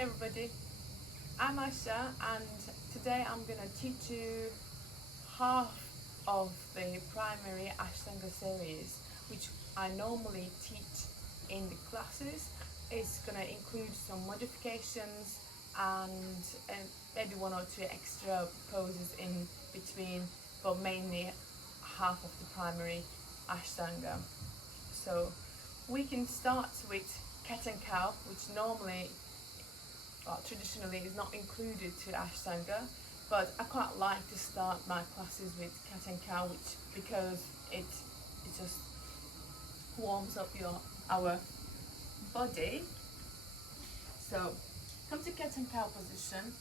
Hi everybody, I'm Asha and today I'm going to teach you half of the primary Ashtanga series which I normally teach in the classes. It's going to include some modifications and maybe one or two extra poses in between, but mainly half of the primary Ashtanga. So we can start with cat and cow, which traditionally is not included to Ashtanga, but I quite like to start my classes with cat and cow, because it just warms up our body. So come to cat and cow position.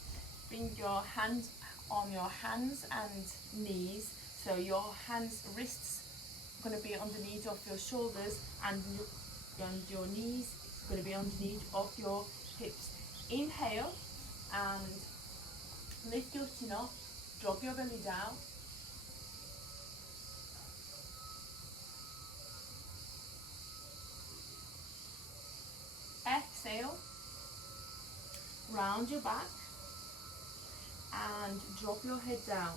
Bring your hands on your hands and knees. So your wrists are going to be underneath of your shoulders, and your knees are going to be underneath of your hips. Inhale and lift your chin up, drop your belly down. Exhale, round your back and drop your head down.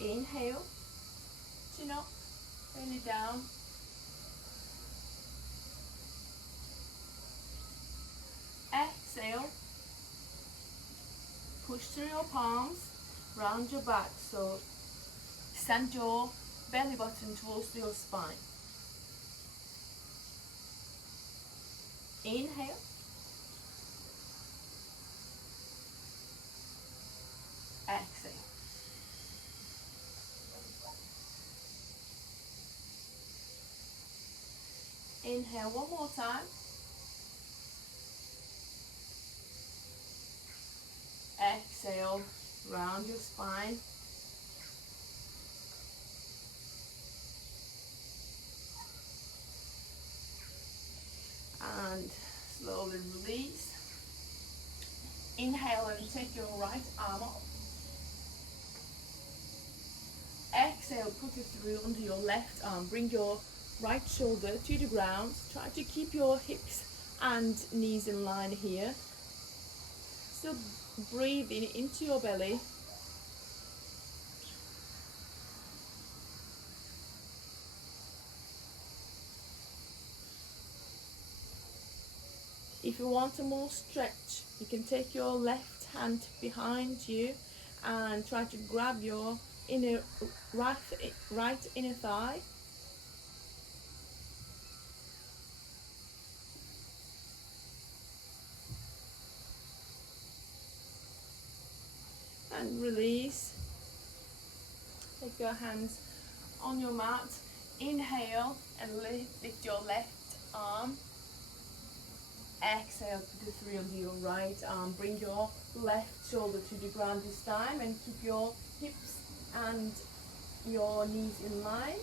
Inhale, chin up, belly down. Exhale, push through your palms, round your back, so send your belly button towards your spine. Inhale, exhale. Inhale one more time. Exhale, round your spine. And slowly release. Inhale and take your right arm up. Exhale, put it through under your left arm. Bring your right shoulder to the ground. Try to keep your hips and knees in line here. Still breathing into your belly. If you want a more stretch, you can take your left hand behind you and try to grab your right inner thigh. And release. Take your hands on your mat. Inhale and lift your left arm. Exhale, put it through under your right arm. Bring your left shoulder to the ground this time and keep your hips and your knees in line.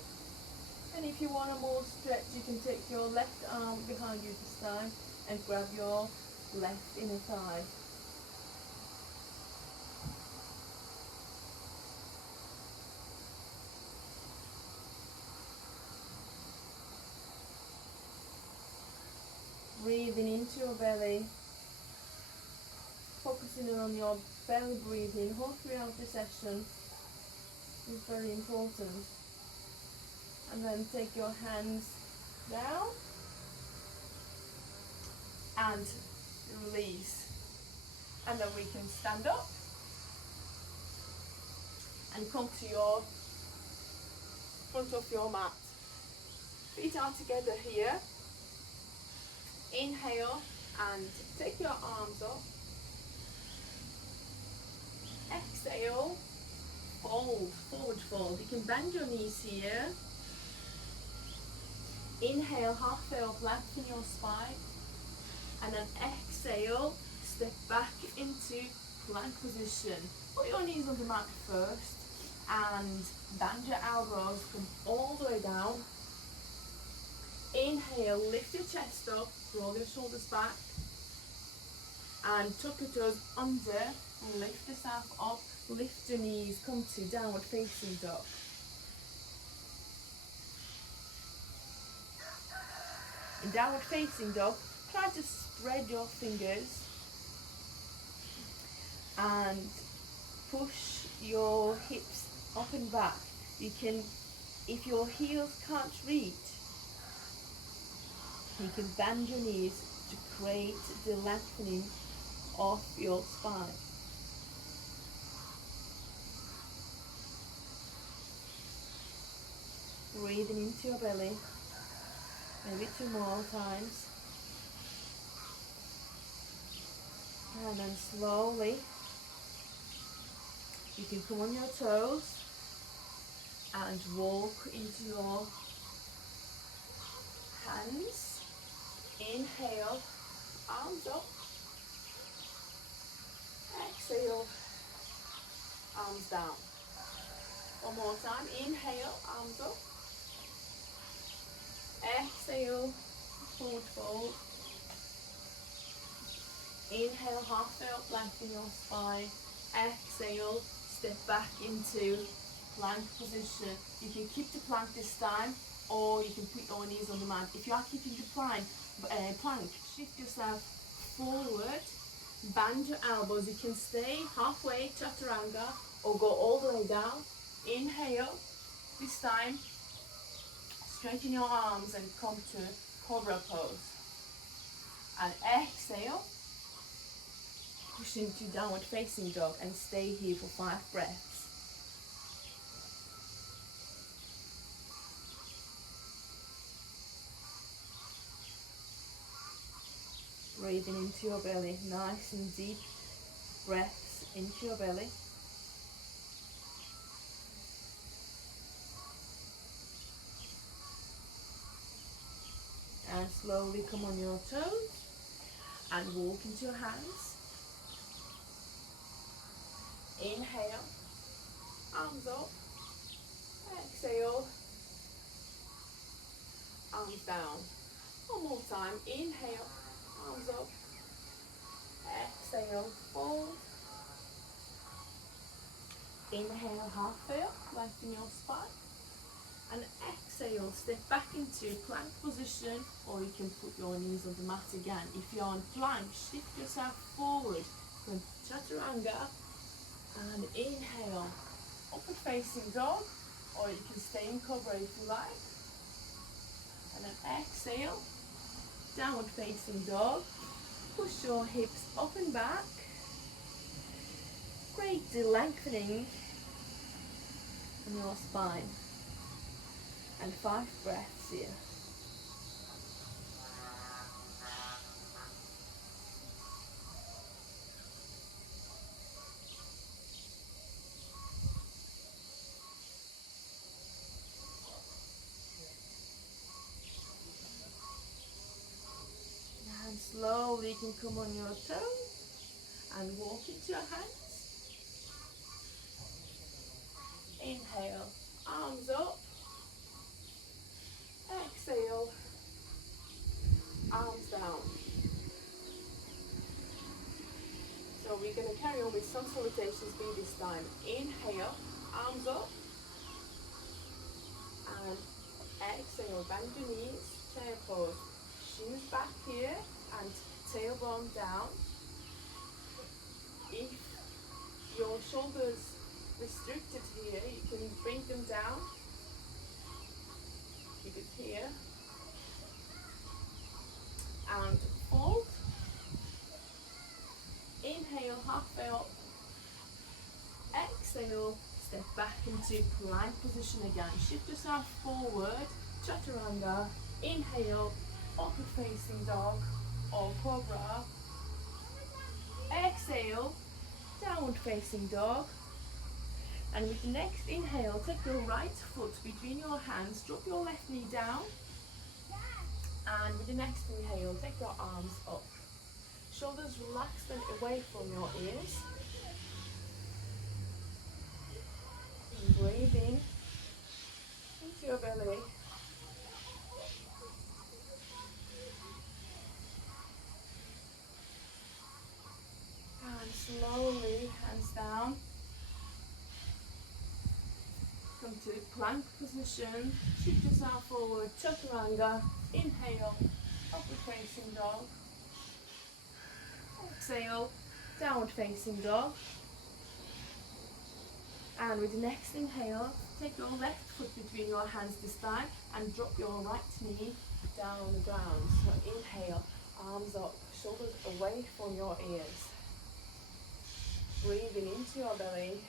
And if you want a more stretch, you can take your left arm behind you this time and grab your left inner thigh. Breathing into your belly, focusing on your belly breathing all throughout the session is very important. And then take your hands down and release. And then we can stand up and come to your front of your mat. Feet are together here. Inhale and take your arms up. Exhale, fold, forward fold. You can bend your knees here. Inhale, half fold, lengthen your spine. And then exhale, step back into plank position. Put your knees on the mat first and bend your elbows, come all the way down. Inhale, lift your chest up, roll your shoulders back, and tuck your toes under, lift yourself up, lift your knees, come to downward facing dog. In downward facing dog, try to spread your fingers and push your hips up and back. You can, if your heels can't reach, you can bend your knees to create the lengthening of your spine. Breathing into your belly, maybe 2 more times. And then slowly, you can come on your toes and walk into your hands. Inhale, arms up. Exhale, arms down. One more time. Inhale, arms up. Exhale, forward fold. Inhale, halfway up, lengthen your spine. Exhale, step back into plank position. You can keep the plank this time, or you can put your knees on the mat. If you are keeping the plank, shift yourself forward, bend your elbows. You can stay halfway, chaturanga, or go all the way down. Inhale, this time, straighten your arms and come to cobra pose. And exhale, push into downward facing dog and stay here for 5 breaths. Breathing into your belly, nice and deep breaths into your belly. And slowly come on your toes and walk into your hands. Inhale, arms up. Exhale, arms down. One more time. Inhale, arms up. Exhale, fold. Inhale, halfway up, lengthen your spine. And exhale, step back into plank position, or you can put your knees on the mat again. If you're on plank, shift yourself forward. Go chaturanga. And inhale, upward facing dog, or you can stay in cobra if you like. And then exhale, downward facing dog. Push your hips up and back. Create the lengthening in your spine. And 5 breaths here. And slowly you can come on your toes and walk into your hands. Inhale, arms up. Exhale, arms down. So we're going to carry on with sun salutations B this time. Inhale, arms up. And exhale, bend your knees, chair pose. Shins back here and tailbone down. If your shoulders restricted here, you can bring them down. Keep it here. And fold. Inhale, halfway up. Exhale, step back into plank position again. Shift yourself forward, chaturanga. Inhale, upward facing dog or cobra. Exhale, downward facing dog. And with the next inhale, take your right foot between your hands, drop your left knee down. And with the next inhale, take your arms up. Shoulders relaxed and away from your ears. And breathe in into your belly. And slowly, hands down. Come to plank position. Shift yourself forward, chaturanga. Inhale, upward facing dog. Exhale, downward facing dog. And with the next inhale, take your left foot between your hands this time and drop your right knee down on the ground. So inhale, arms up, shoulders away from your ears. Breathing into your belly.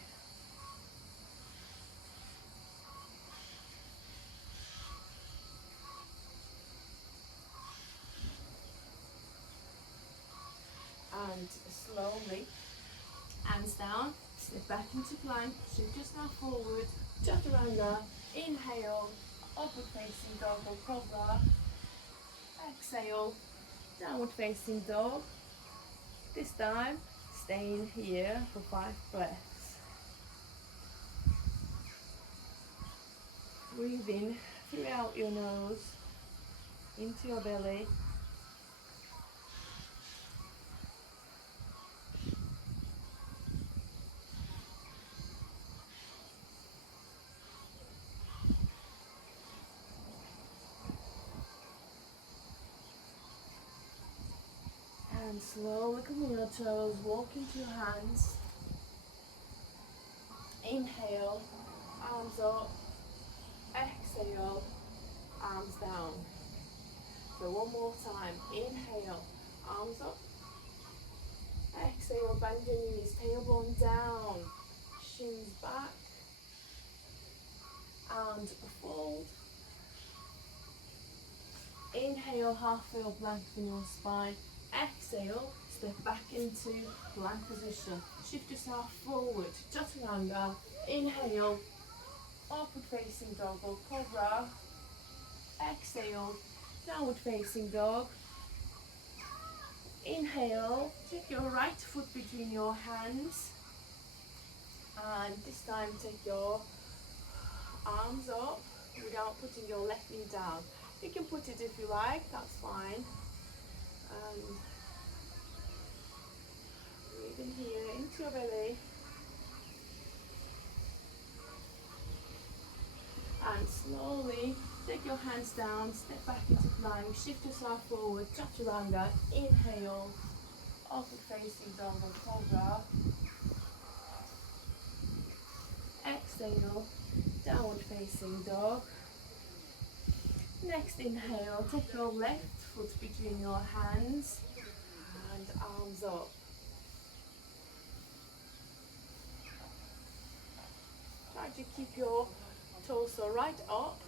And slowly, hands down, slip back into plank, shift yourself forward, chaturanga, inhale, upward facing dog or cobra, exhale, downward facing dog. This time, staying here for 5 breaths. Breathe in throughout your nose, into your belly. And slowly come on your toes, walk into your hands. Inhale, arms up. Exhale, arms down. So one more time. Inhale, arms up. Exhale, bend your knees, tailbone down, shins back. And fold. Inhale, half wheel plank in your spine. Exhale, step back into plank position. Shift yourself forward, chaturanga. Inhale, upward facing dog or cobra. Exhale, downward facing dog. Inhale, take your right foot between your hands. And this time take your arms up without putting your left knee down. You can put it if you like, that's fine. And breathe in here into your belly. And slowly take your hands down, step back into plank, shift yourself forward, chaturanga, inhale, upward facing dog or cobra. Exhale, downward facing dog. Next inhale, take your left foot between your hands and arms up. Try to keep your torso right up.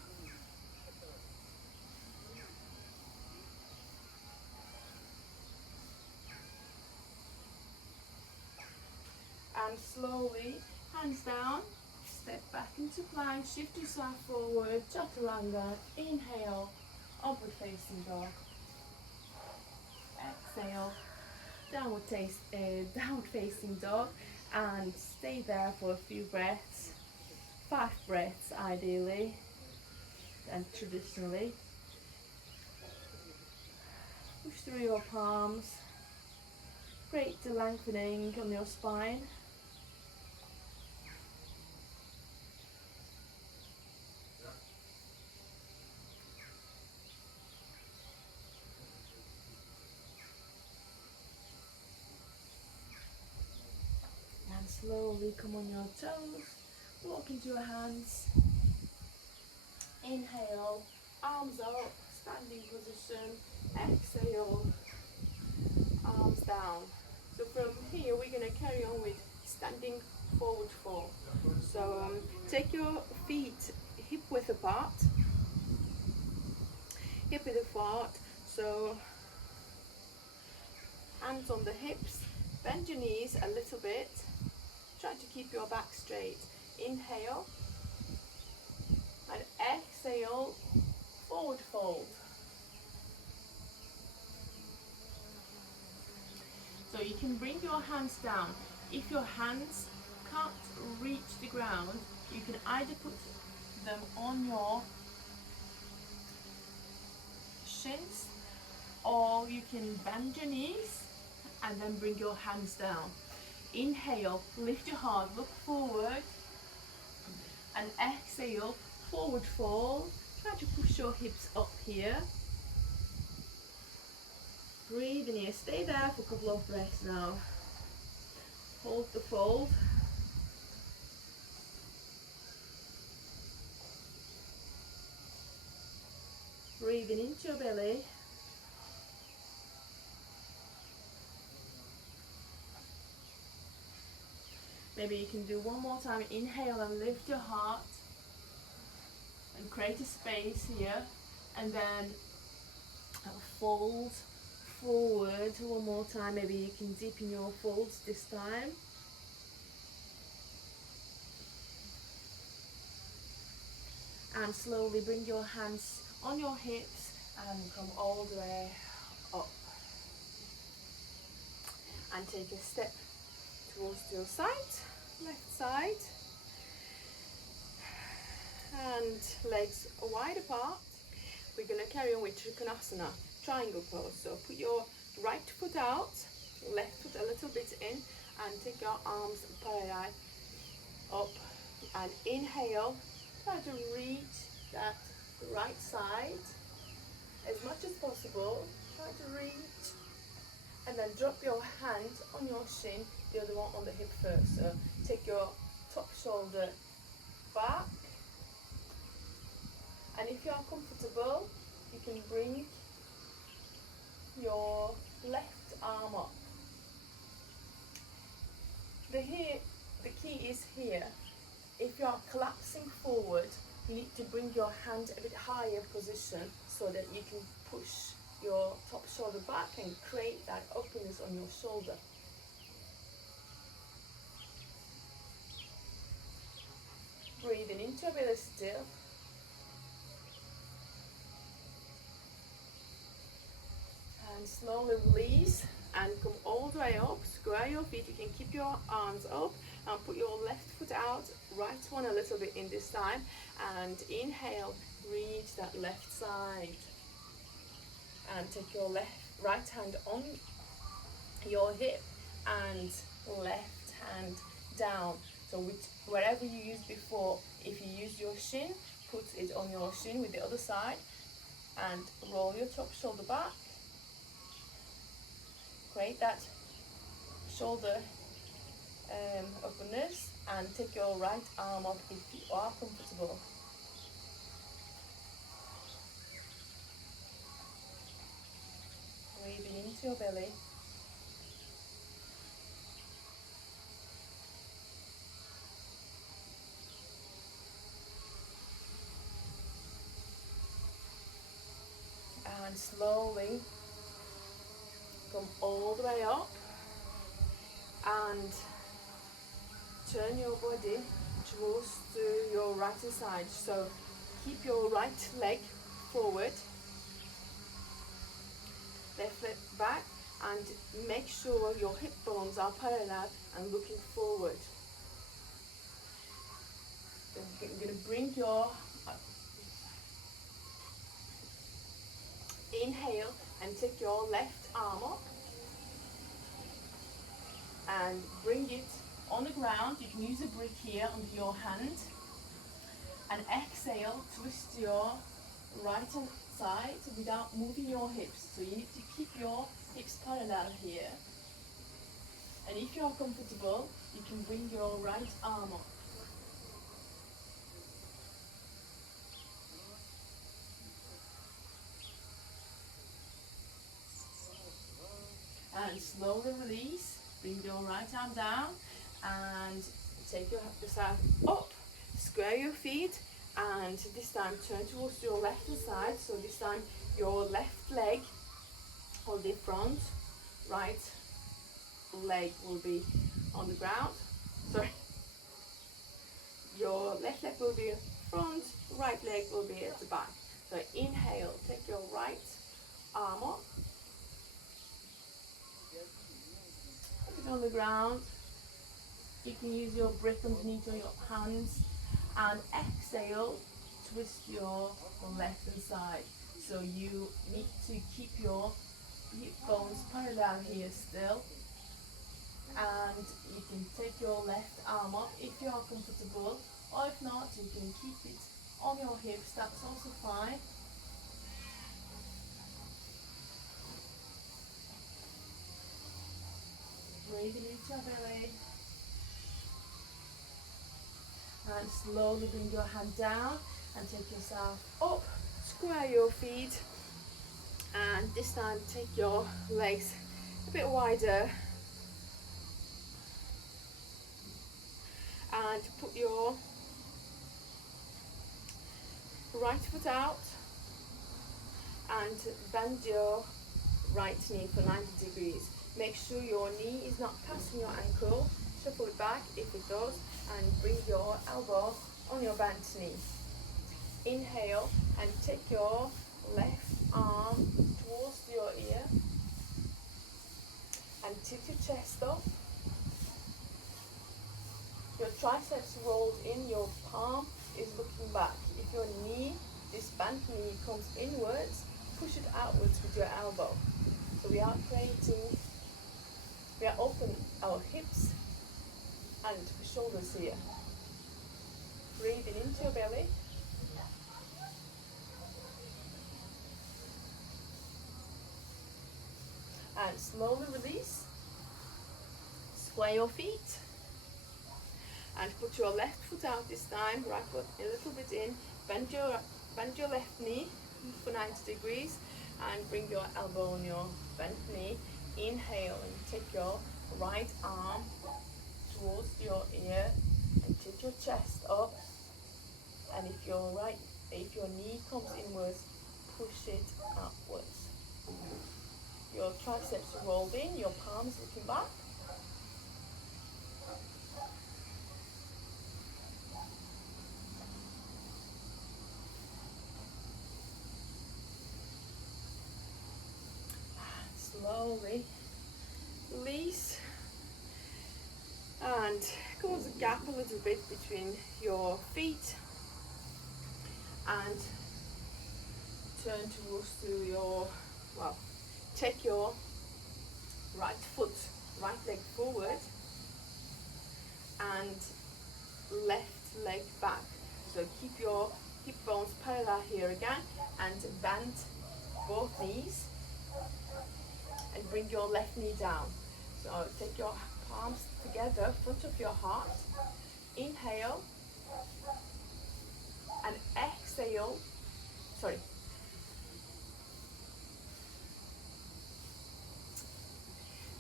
And slowly, hands down, step back into plank, shift yourself forward, chaturanga, inhale, upward facing dog. Exhale, downward facing dog, and stay there for a few breaths, 5 breaths ideally, and traditionally. Push through your palms, create the lengthening on your spine. Slowly come on your toes, walk into your hands. Inhale, arms up, standing position. Exhale, arms down. So from here we're going to carry on with standing forward fold. So take your feet hip width apart. Hip width apart. So hands on the hips, bend your knees a little bit. Try to keep your back straight. Inhale and exhale, forward fold. So you can bring your hands down. If your hands can't reach the ground, you can either put them on your shins, or you can bend your knees and then bring your hands down. Inhale, lift your heart, look forward, and exhale, forward fold. Try to push your hips up here. Breathe in here. Stay there for a couple of breaths now. Hold the fold. Breathing into your belly. Maybe you can do one more time. Inhale and lift your heart. And create a space here. And then fold forward one more time. Maybe you can deepen your folds this time. And slowly bring your hands on your hips and come all the way up. And take a step towards your side, left side. And legs wide apart. We're going to carry on with Trikonasana, triangle pose. So put your right foot out, left foot a little bit in, and take your arms parallel up. And inhale, try to reach that right side as much as possible. Try to reach. And then drop your hand on your shin, the other one on the hip first. So take your top shoulder back. And if you are comfortable, you can bring your left arm up. The key is here. If you are collapsing forward, you need to bring your hand a bit higher position so that you can push your top shoulder back and create that openness on your shoulder. Breathing into your belly still. And slowly release and come all the way up. Square your feet. You can keep your arms up and put your left foot out, right one a little bit in this time. And inhale, reach that left side. And take your right hand on your hip and left hand down. So wherever you used before, if you used your shin, put it on your shin with the other side and roll your top shoulder back. Create that shoulder openness and take your right arm up if you are comfortable. Breathing into your belly. And slowly come all the way up and turn your body towards your right side. So keep your right leg forward, left leg back, and make sure your hip bones are parallel and looking forward. Then you're going to bring your inhale and take your left arm up and bring it on the ground. You can use a brick here under your hand. And exhale, twist your right hand side without moving your hips. So you need to keep your hips parallel here. And if you are comfortable, you can bring your right arm up. And slowly release. Bring your right arm down and take your side up. Square your feet and this time turn towards your left side. So this time your left leg will be front, right leg will be on the ground. Sorry. Your left leg will be front, right leg will be at the back. So inhale, take your right arm up. Put it on the ground. You can use your brick underneath your hands and exhale, twist your left hand side. So you need to keep your hip bones parallel here still. And you can take your left arm up if you are comfortable, or if not, you can keep it on your hips, that's also fine. Breathing into your belly. And slowly bring your hand down and take yourself up. Square your feet. And this time take your legs a bit wider. And put your right foot out. And bend your right knee for 90 degrees. Make sure your knee is not passing your ankle. Shuffle it back if it does, and bring your elbow on your bent knee. Inhale and take your left arm towards your ear and tilt your chest up. Your triceps rolled in, your palm is looking back. If your knee, this bent knee, comes inwards, push it outwards with your elbow. So we are opening our hips and shoulders here. Breathing into your belly. And slowly release. Square your feet. And put your left foot out this time, right foot a little bit in. Bend your left knee for 90 degrees and bring your elbow on your bent knee. Inhale and take your right arm towards your ear and tilt your chest up. And if your knee comes inwards, push it outwards. Your triceps rolled in, your palms looking back. Slowly release and cause a gap a little bit between your feet and turn towards to your, take your right leg forward and left leg back. So keep your hip bones parallel here again and bend both knees. And bring your left knee down. So take your palms together, front of your heart. Inhale. And exhale. Sorry.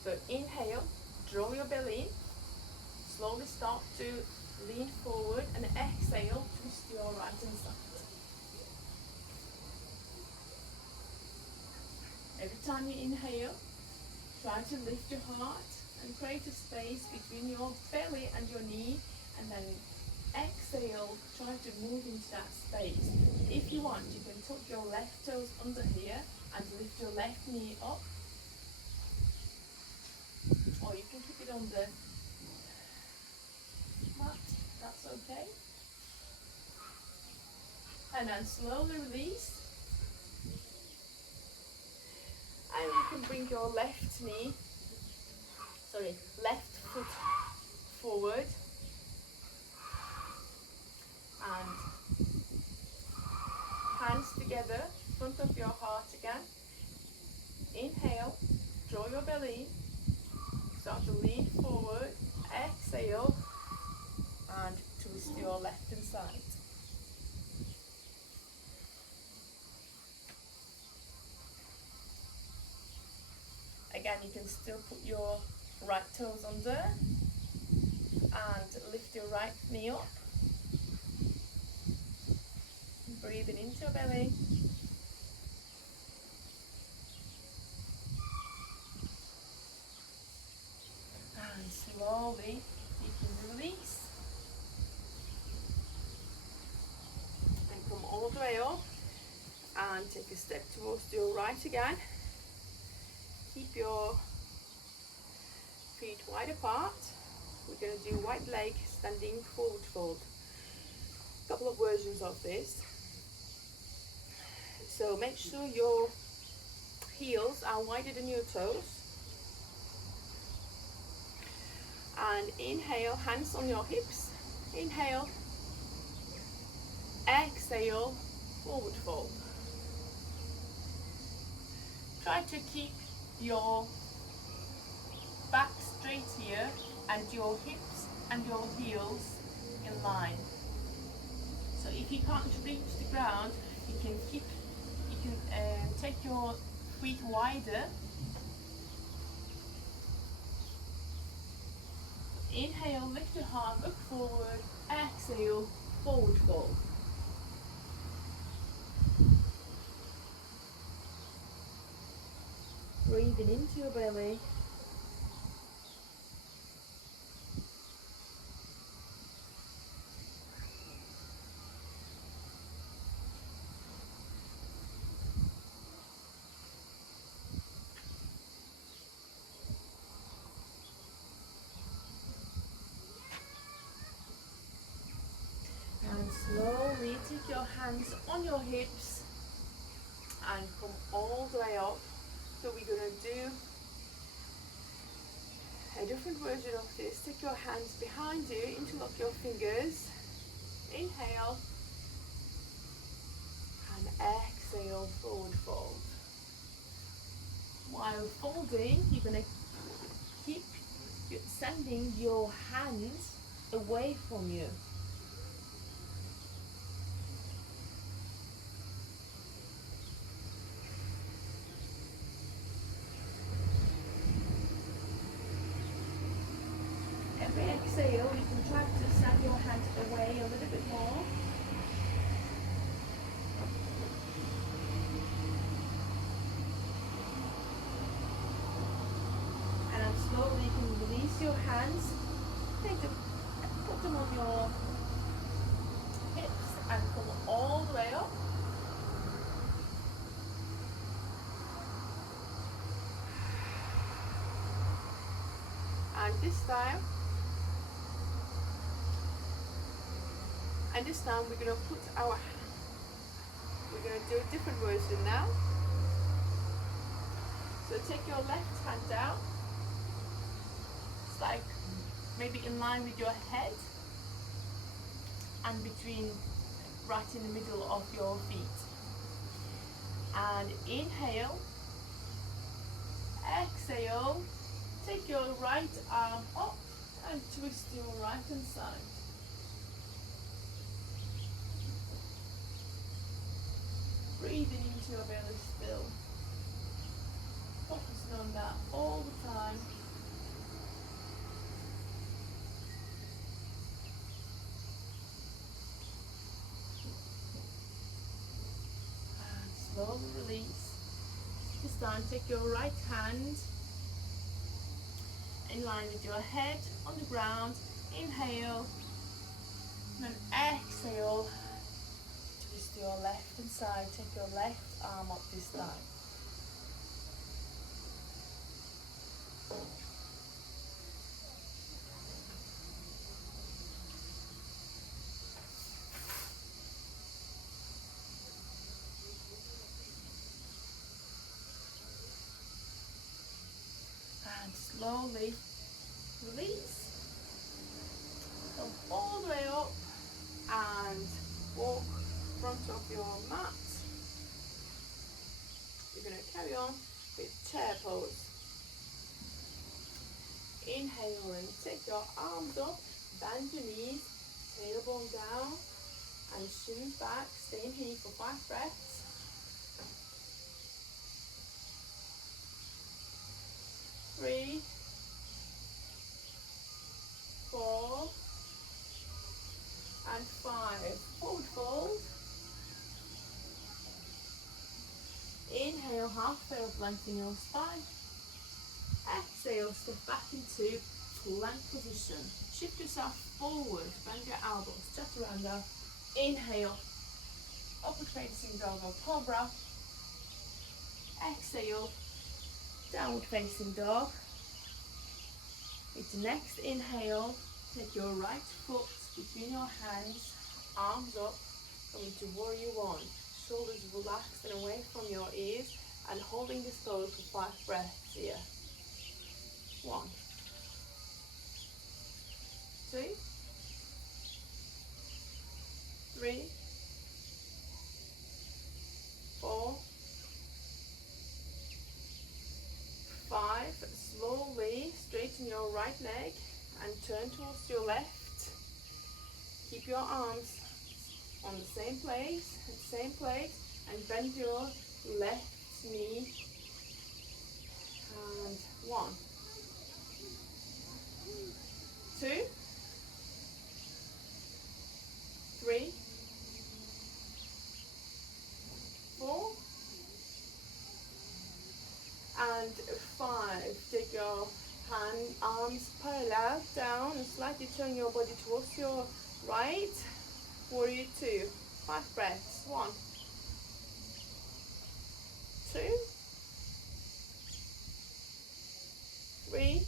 So inhale, draw your belly in. Slowly start to lean forward and exhale, twist your right hand side. Every time you inhale, try to lift your heart and create a space between your belly and your knee, and then exhale, try to move into that space. If you want, you can tuck your left toes under here and lift your left knee up, or you can keep it on the mat, that's okay. And then slowly release. And you can bring your left foot forward and hands together, front of your heart again. Inhale, draw your belly, start to lean forward, exhale, and twist your left hand side. Again, you can still put your right toes under and lift your right knee up. Breathing into your belly. And slowly you can release. And come all the way up and take a step towards your right again. Keep your feet wide apart. We're going to do white leg standing forward fold. A couple of versions of this. So make sure your heels are wider than your toes. And inhale, hands on your hips. Inhale. Exhale, forward fold. Try to keep your back straight straight here, and your hips and your heels in line. So if you can't reach the ground, you can take your feet wider. Inhale, lift your heart, look forward. Exhale, forward fold. Breathing into your belly. And slowly take your hands on your hips and come all the way up. So we're going to do a different version of this. Take your hands behind you, interlock your fingers. Inhale and exhale, forward fold. While folding, you're going to keep sending your hands away from you. Every exhale, you can try to send your hands away a little bit more. And slowly you can release your hands. Put them on your hips and come all the way up. And this time we're going to do a different version now. So take your left hand down. It's like maybe in line with your head and right in the middle of your feet. And inhale, exhale, take your right arm up and twist your right hand side. Breathing into your belly still. Focusing on that all the time. And slowly release. This time take your right hand in line with your head on the ground. Inhale. And then exhale. Twist your left hand side. Take your left arm up this time. And slowly release. Come all the way up and walk front of your mat. You're going to carry on with chair pose. Inhale and take your arms up, bend your knees, tailbone down, and shin back. Stay in here for 5 breaths. 3, 4, and 5. Forward fold. Inhale, halfway up, lengthen your spine. Exhale, step back into plank position. Shift yourself forward, bend your elbows, chaturanga. Inhale, upward facing dog or cobra. Exhale, downward facing dog. With the next inhale, take your right foot between your hands, arms up, going to warrior 1. Shoulders relaxed and away from your ears, and holding this pose for 5 breaths here. 1, 2, 3, 4, 5. Slowly straighten straighten your right leg and turn towards your left. Keep your arms on the same place, and bend your left knee. And 1, 2, 3, 4, and 5. Take your arms parallel down and slightly turn your body towards your right. Warrior 2. 5 breaths. 1, 2, 3,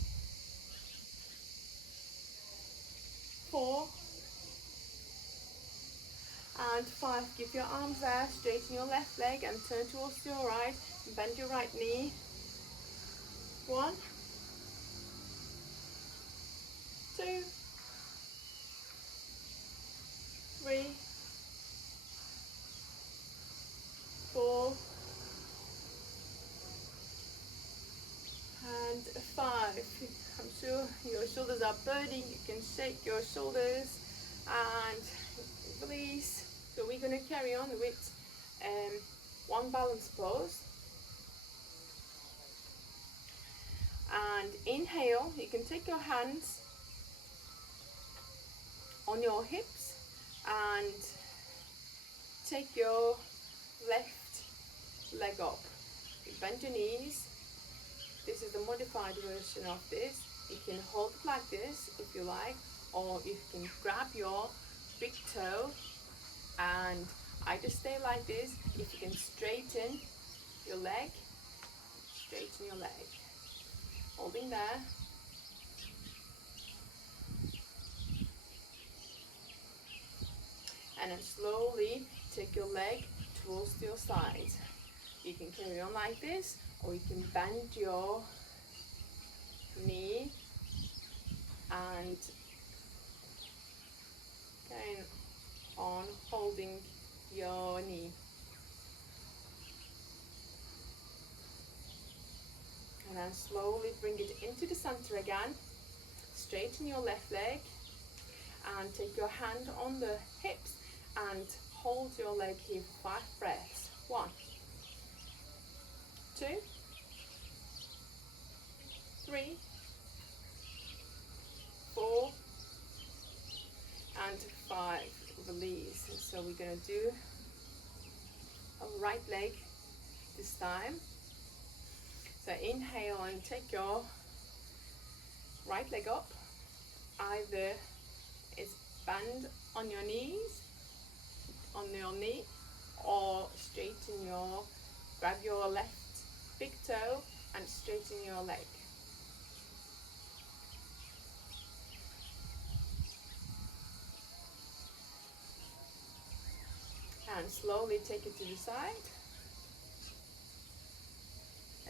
4, and 5. Keep your arms there. Straighten your left leg and turn towards your right. Bend your right knee. 1, 2, 3, 4, and 5. I'm sure your shoulders are burning. You can shake your shoulders and release. So we're going to carry on with one balance pose. And inhale, you can take your hands on your hips and take your left leg up. You bend your knees. This is the modified version of this. You can hold it like this if you like, or you can grab your big toe and either stay like this. If you can straighten your leg, straighten your leg. Holding there. And then slowly take your leg towards your side. You can carry on like this, or you can bend your knee and carry on holding your knee. And then slowly bring it into the center again. Straighten your left leg and take your hand on the hips and hold your leg here for 5 breaths. 1, 2, 3, 4, and 5. Release. So we're going to do a right leg this time. So inhale and take your right leg up. Either it's bend on your knees, on your knee, or grab your left big toe and straighten your leg. And slowly take it to the side.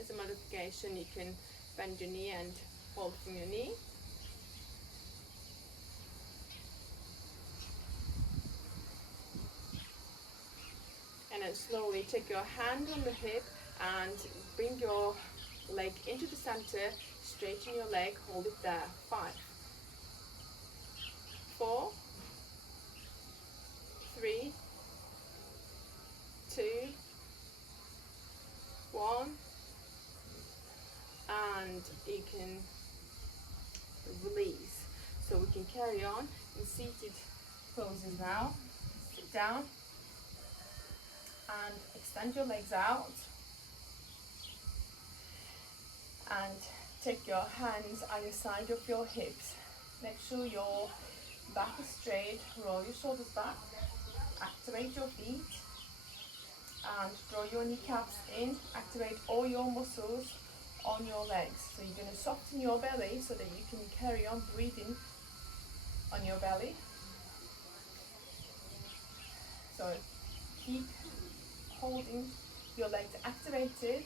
As a modification, you can bend your knee and hold from your knee. And then slowly take your hand on the hip and bring your leg into the center. Straighten your leg, hold it there. 5, 4, 3, 2, 1, and you can release. So we can carry on in seated poses now. Sit down and extend your legs out and take your hands either side of your hips. Make sure your back is straight. Roll your shoulders back. Activate your feet and draw your kneecaps in. Activate all your muscles on your legs. So you're going to soften your belly so that you can carry on breathing on your belly. So keep holding your legs activated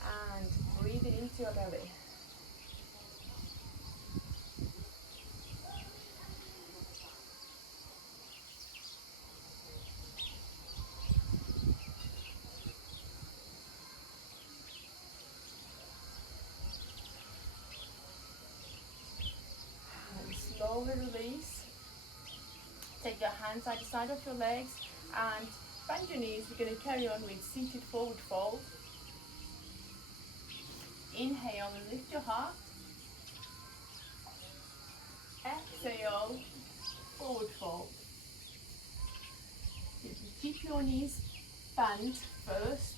and breathing into your belly. slowly release. Take your hands either side of your legs and bend your knees. We're going to carry on with seated forward fold. Inhale and lift your heart. Exhale, forward fold. You can keep your knees bent first.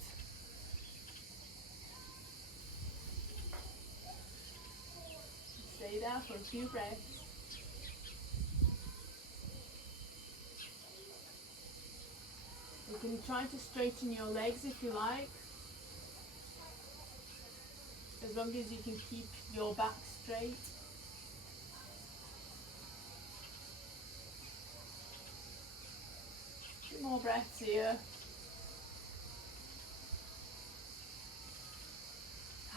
Stay there for a few breaths. You can try to straighten your legs if you like, as long as you can keep your back straight. Two more breaths here.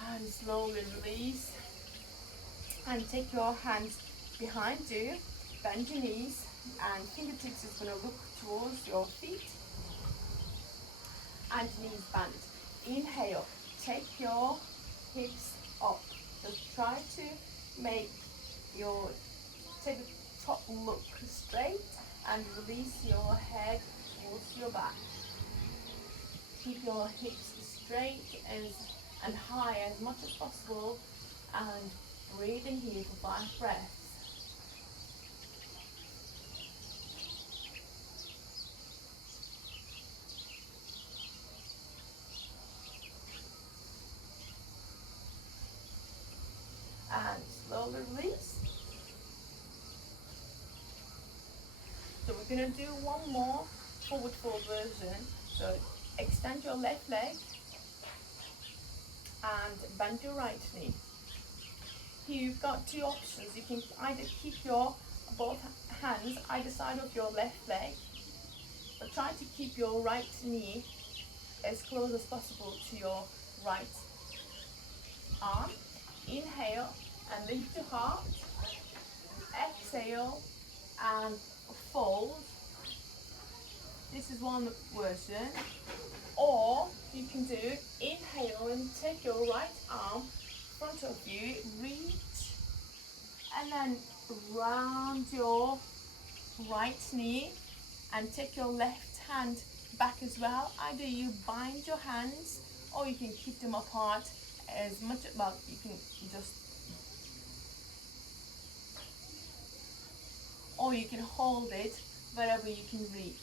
And slowly release. And take your hands behind you, bend your knees, and fingertips is going to look towards your feet. And knees bent. Inhale, take your hips up. Just try to take the top look straight and release your head towards your back. Keep your hips straight and high as much as possible, and breathe in here for 5 breaths. And slowly release. So we're going to do one more forward fold version. So extend your left leg and bend your right knee. Here you've got two options. You can either keep your both hands either side of your left leg, but try to keep your right knee as close as possible to your right arm. Inhale and lift your heart. Exhale and fold. This is one version. Or you can do inhale and take your right arm in front of you, reach, and then round your right knee and take your left hand back as well. Either you bind your hands or you can keep them apart as much, well, you can just, or you can hold it wherever you can reach.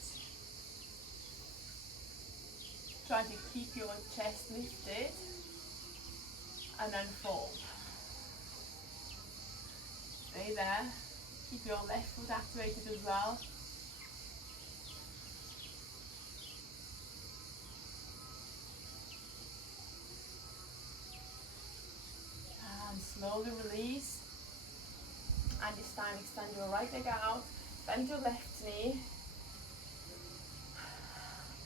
Try to keep your chest lifted and then fold. Stay there. Keep your left foot activated as well. And slowly release. And this time extend your right leg out, bend your left knee.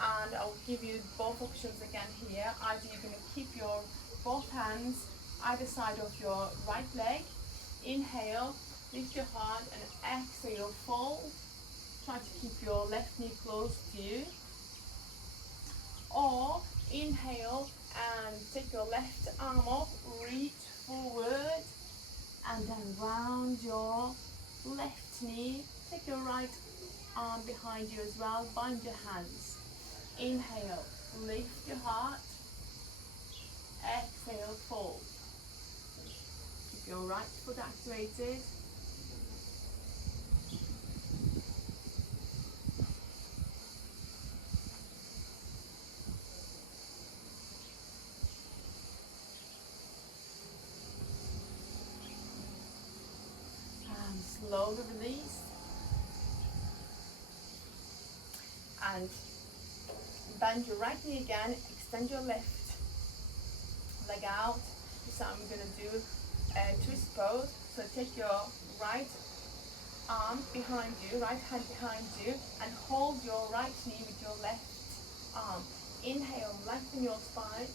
And I'll give you both options again here. Either you're going to keep your both hands either side of your right leg. Inhale, lift your heart, and exhale, fold. Try to keep your left knee close to you. Or inhale and take your left arm up, reach forward, and then round your left knee. Take your right arm behind you as well, bind your hands. Inhale, lift your heart. Exhale, fold. Keep your right foot activated. And slowly release. And bend your right knee again, extend your left leg out. This time we're going to do a twist pose. So take your right arm behind you, right hand behind you, and hold your right knee with your left arm. Inhale, lengthen your spine.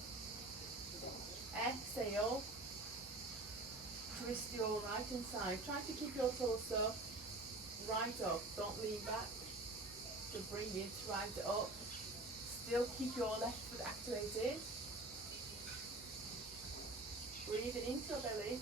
Exhale, twist your right hand side. Try to keep your torso right up, don't lean back, to bring it right up. Still keep your left foot activated. Breathing into your belly.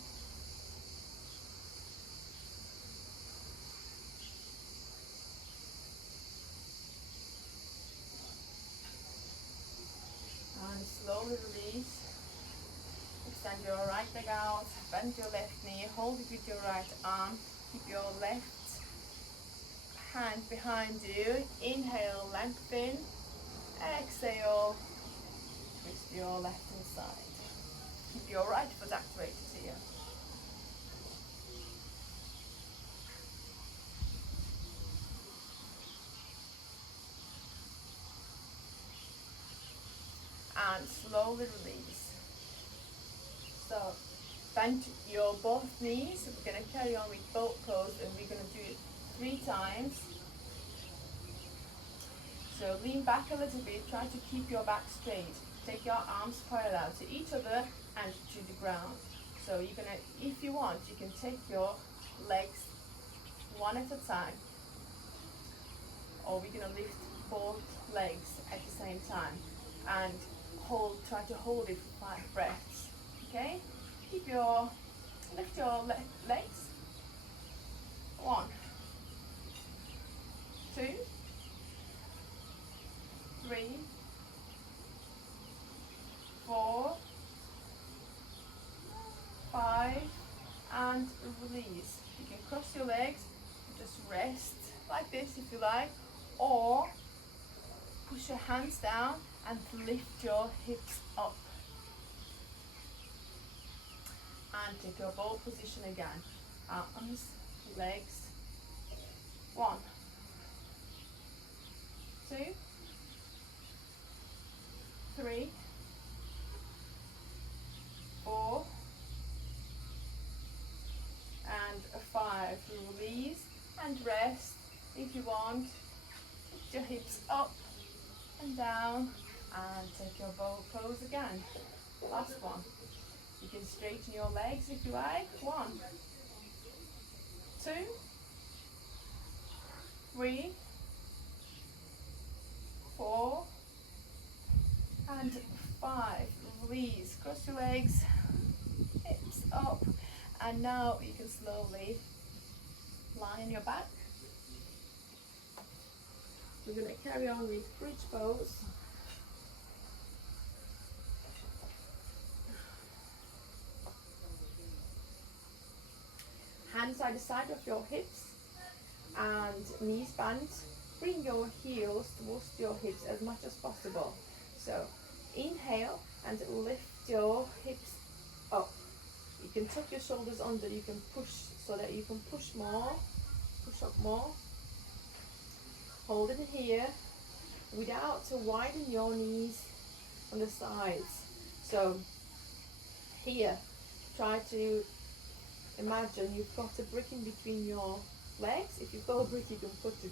leg out, bend your left knee, hold it with your right arm, keep your left hand behind you, inhale, lengthen, exhale, twist your left hand side. Keep your right foot activated here. And slowly release. So bend your both knees. We're going to carry on with boat pose and we're going to do it 3 times. So lean back a little bit, try to keep your back straight. Take your arms parallel to each other and to the ground. So you're going to, if you want, you can take your legs one at a time. Or we're going to lift both legs at the same time. And try to hold it for 5 breaths. Okay? Lift your legs. 1, 2, 3, 4, 5, and release. You can cross your legs, just rest like this if you like, or push your hands down and lift your hips up. And take your boat position again. Arms, legs. 1, 2, 3, 4, and 5. Release and rest if you want. Lift your hips up and down and take your boat pose again. Last one. You can straighten your legs if you like. 1, 2, 3, 4, and 5. Release. Cross your legs, hips up, and now you can slowly lie on your back. We're going to carry on with bridge pose. Hands either side of your hips and knees bent. Bring your heels towards your hips as much as possible. So inhale and lift your hips up. You can tuck your shoulders under, you can push so that you can push more, push up more. Hold it here without to widen your knees on the sides. So here, try to imagine you've got a brick in between your legs. If you've got a brick, you can put it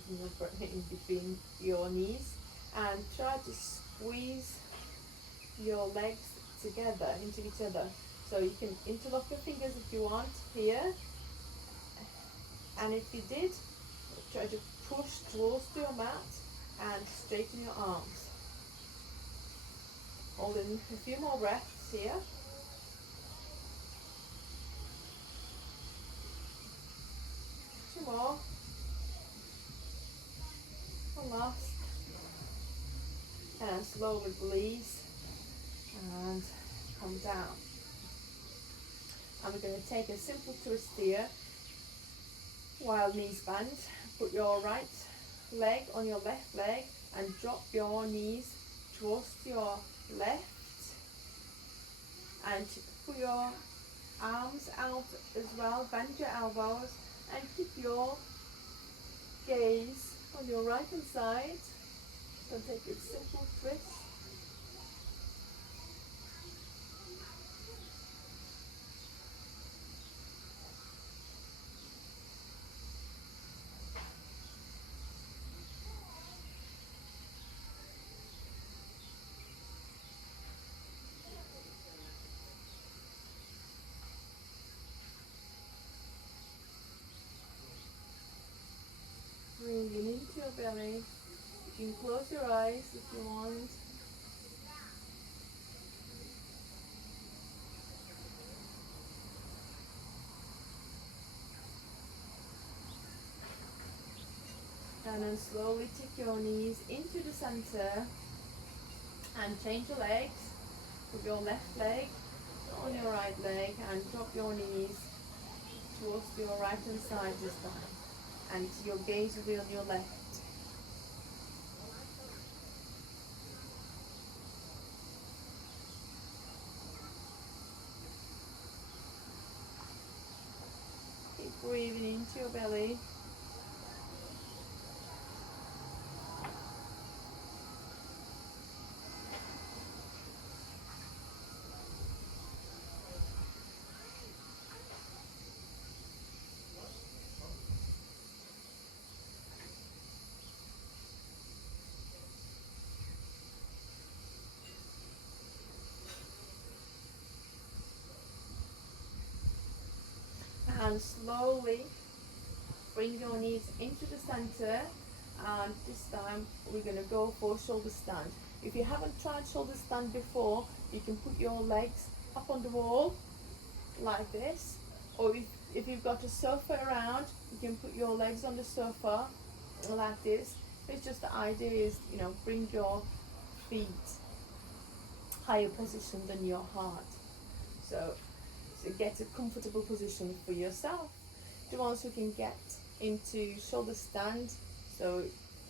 in between your knees and try to squeeze your legs together into each other. So you can interlock your fingers if you want here, and if you did, try to push towards your mat and straighten your arms. Hold in a few more breaths here. Two more. One last. And slowly release and come down. And we're going to take a simple twist here. While knees bent, put your right leg on your left leg and drop your knees towards your left. And put your arms out as well, bend your elbows and keep your gaze on your right hand side. So take a simple twist. Breathing into your belly. You can close your eyes if you want. And then slowly take your knees into the center and change your legs. With your left leg on your right leg and drop your knees towards your right hand side this time. And your gaze will be on your left. Keep breathing into your belly. And slowly bring your knees into the center, and this time we're going to go for shoulder stand. If you haven't tried shoulder stand before, you can put your legs up on the wall like this, or if you've got a sofa around, you can put your legs on the sofa like this. It's just the idea is, bring your feet higher position than your heart. So get a comfortable position for yourself. The ones who can get into shoulder stand, so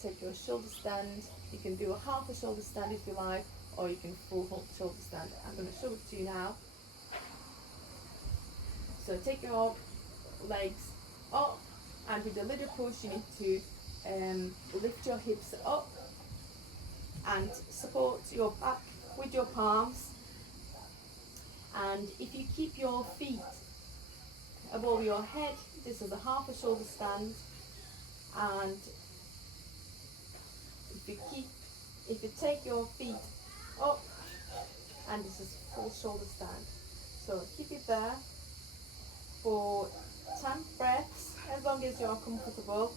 take your shoulder stand. You can do a half a shoulder stand if you like, or you can full shoulder stand. I'm going to show it to you now. So take your legs up, and with a little push you need to lift your hips up and support your back with your palms. And if you keep your feet above your head, this is a half a shoulder stand. And if you take your feet up, and this is full shoulder stand. So keep it there for 10 breaths, as long as you're comfortable.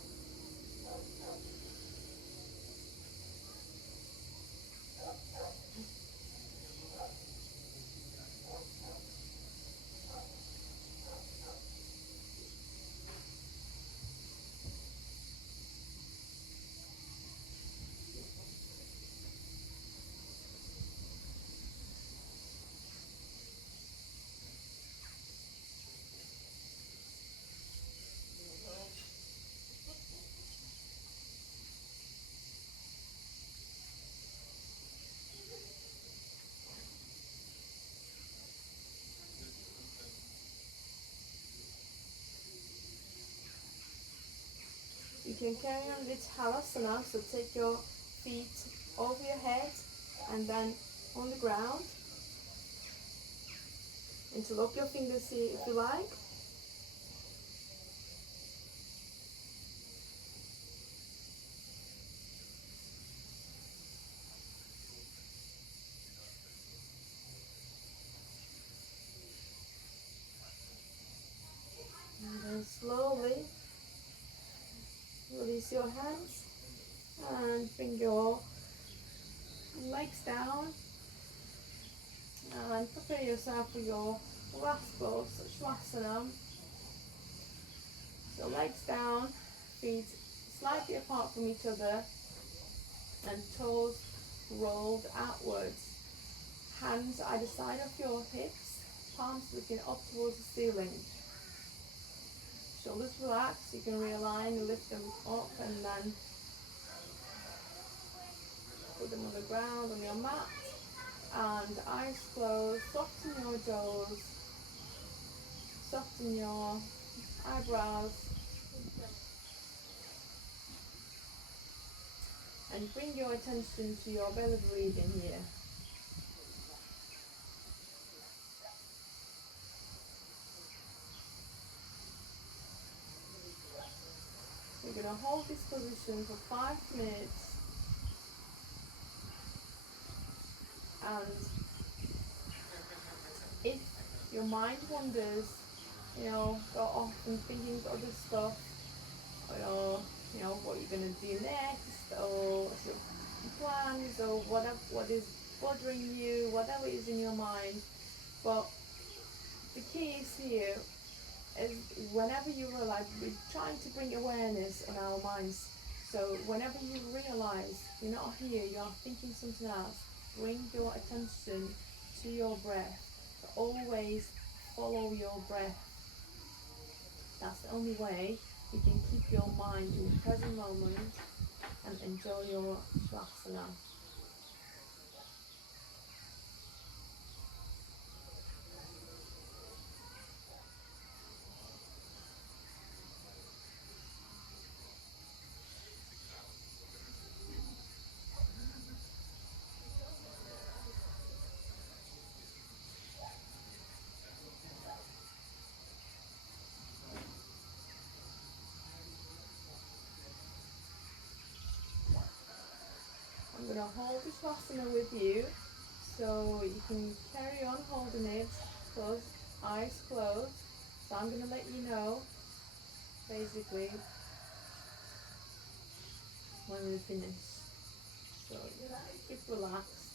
You can carry on with Halasana, so take your feet over your head and then on the ground. Interlock your fingers here if you like. And then slowly release your hands and bring your legs down and prepare yourself for your last close Shavasana. So legs down, feet slightly apart from each other and toes rolled outwards. Hands either side of your hips, palms looking up towards the ceiling. Shoulders relaxed, you can realign, lift them up and then put them on the ground on your mat. And eyes closed, soften your jaws, soften your eyebrows, and bring your attention to your belly breathing here. We're going to hold this position for 5 minutes. And if your mind wanders, go off and thinking other stuff, or what you're going to do next, or what's your plans, or what is bothering you, whatever is in your mind. But the key is here is whenever you realize, we're trying to bring awareness in our minds. So whenever you realize you're not here, you are thinking something else, bring your attention to your breath. always follow your breath. That's the only way you can keep your mind in the present moment and enjoy your Shavasana. I'm going to hold the Shavasana with you so you can carry on holding it, eyes closed. So I'm going to let you know basically when we finish. So keep relaxed.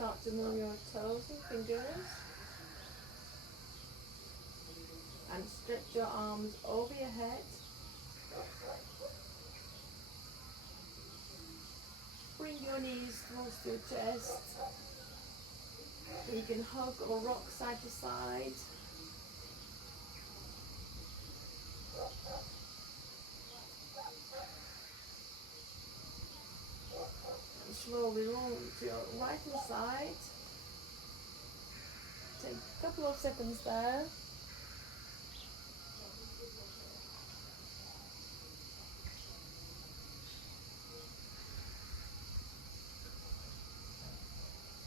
start to move your toes and fingers. And stretch your arms over your head. Bring your knees close to your chest. You can hug or rock side to side. And slowly roll to your right hand side. Take a couple of seconds there.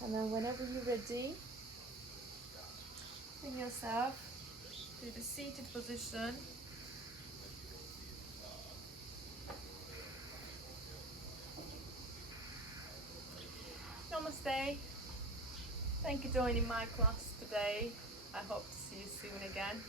And then whenever you're ready, bring yourself to the seated position. Namaste. Thank you for joining my class today. I hope to see you soon again.